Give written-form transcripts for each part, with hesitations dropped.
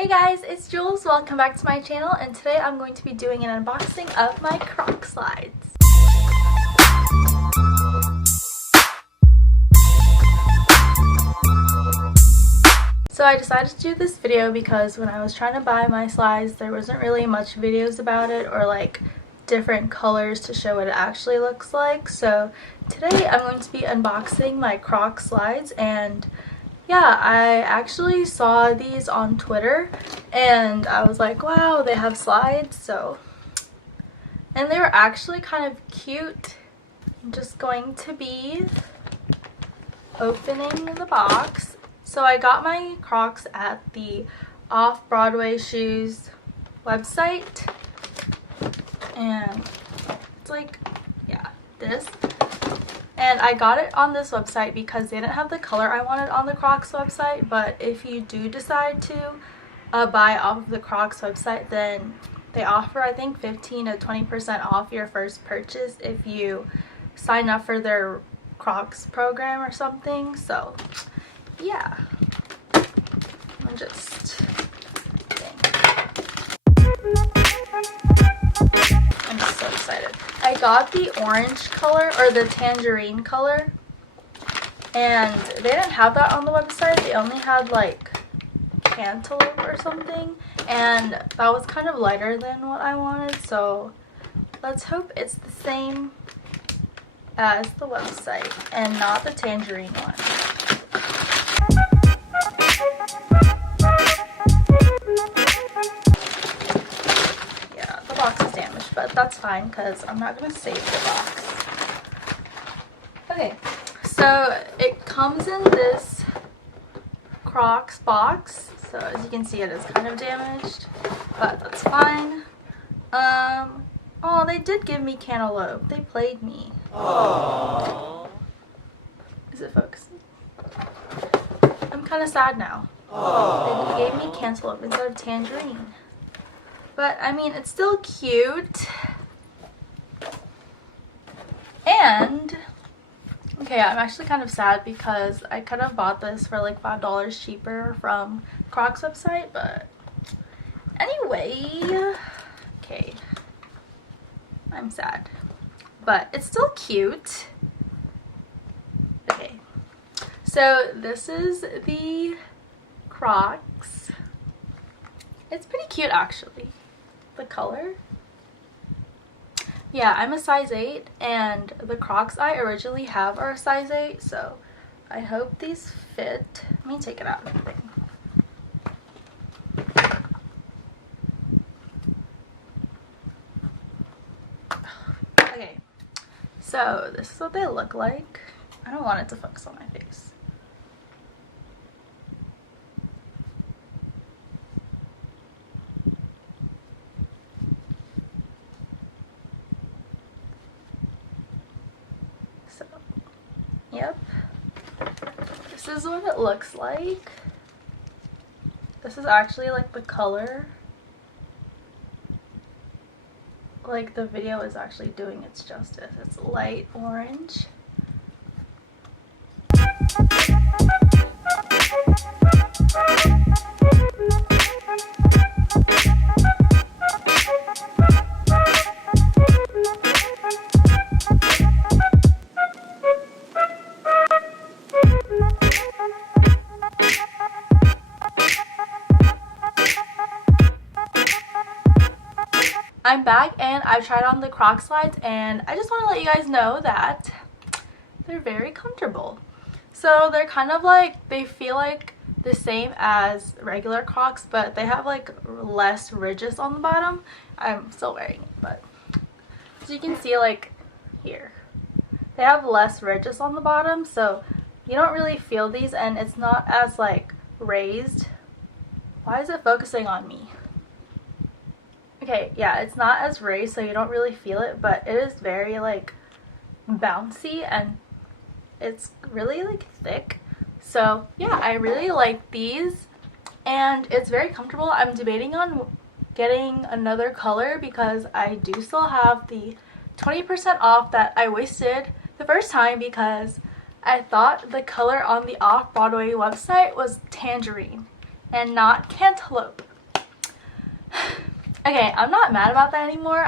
Hey guys, it's Jules. Welcome back to my channel, and today I'm going to be doing an unboxing of my Crocs slides. So I decided to do this video because when I was trying to buy my slides, there wasn't really much videos about it or like different colors to show what it actually looks like. So today I'm going to be unboxing my Crocs slides, and yeah, I actually saw these on Twitter and I was like, wow, they have slides. And they were actually kind of cute. I'm just going to be opening the box. So I got my Crocs at the Off-Broadway Shoes website, and it's like, yeah, this. And I got it on this website because they didn't have the color I wanted on the Crocs website, but if you do decide to buy off of the Crocs website, then they offer, I think, 15 to 20% off your first purchase if you sign up for their Crocs program or something. So yeah, I'm just so excited. I got the orange color, or the tangerine color, and they didn't have that on the website. They only had like cantaloupe or something, and that was kind of lighter than what I wanted, so let's hope it's the same as the website and not the tangerine one. Box is damaged, but that's fine because I'm not going to save the box. Okay, so it comes in this Crocs box. So as you can see, it is kind of damaged, but that's fine. Oh, they did give me cantaloupe. They played me. Aww. Is it focusing? I'm kind of sad now. Aww. They gave me cantaloupe instead of tangerine. But I mean, it's still cute. And okay, I'm actually kind of sad because I could have bought this for like $5 cheaper from Crocs website, but anyway, okay, I'm sad, but it's still cute. Okay, so this is the Crocs. It's pretty cute actually. The color, yeah, I'm a size 8, and the Crocs I originally have are a size 8, so I hope these fit. Let me take it out of the thing. Okay, so this is what they look like. I don't want it to focus on my face. Yep, this is what it looks like. This is actually like the color. Like the video is actually doing its justice. It's light orange. I'm back and I tried on the Crocs slides, and I just want to let you guys know that they're very comfortable. So they're kind of like, they feel like the same as regular Crocs, but they have like less ridges on the bottom. I'm still wearing it, but as you can see, like here, they have less ridges on the bottom, so you don't really feel these, and it's not as like raised. Why is it focusing on me? Okay, yeah, it's not as raised, so you don't really feel it, but it is very like bouncy, and it's really like thick. So yeah, I really like these, and it's very comfortable. I'm debating on getting another color because I do still have the 20% off that I wasted the first time because I thought the color on the Off-Broadway website was tangerine and not cantaloupe. Okay, I'm not mad about that anymore.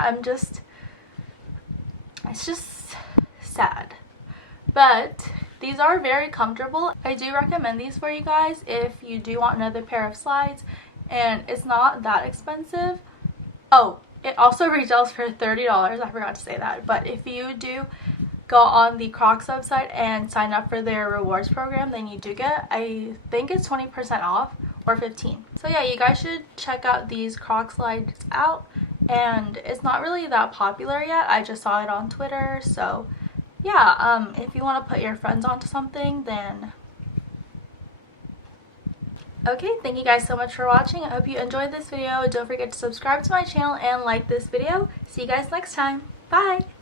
It's just sad. But these are very comfortable. I do recommend these for you guys if you do want another pair of slides, and it's not that expensive. Oh, it also retails for $30. I forgot to say that. But if you do go on the Crocs website and sign up for their rewards program, then you do get, I think it's 20% off or 15. So yeah, you guys should check out these Crocs slides out. And it's not really that popular yet. I just saw it on Twitter, so yeah, if you want to put your friends onto something, then okay, thank you guys so much for watching. I hope you enjoyed this video. Don't forget to subscribe to my channel and like this video. See you guys next time. Bye!